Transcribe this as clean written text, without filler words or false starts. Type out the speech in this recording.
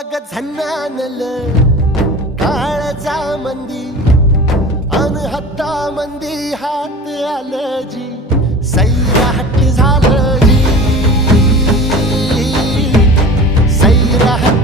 अग झन्नानल काळजा मंदी अन हत्ता मंदी हात आलं जी सैराट झालं जी सैराट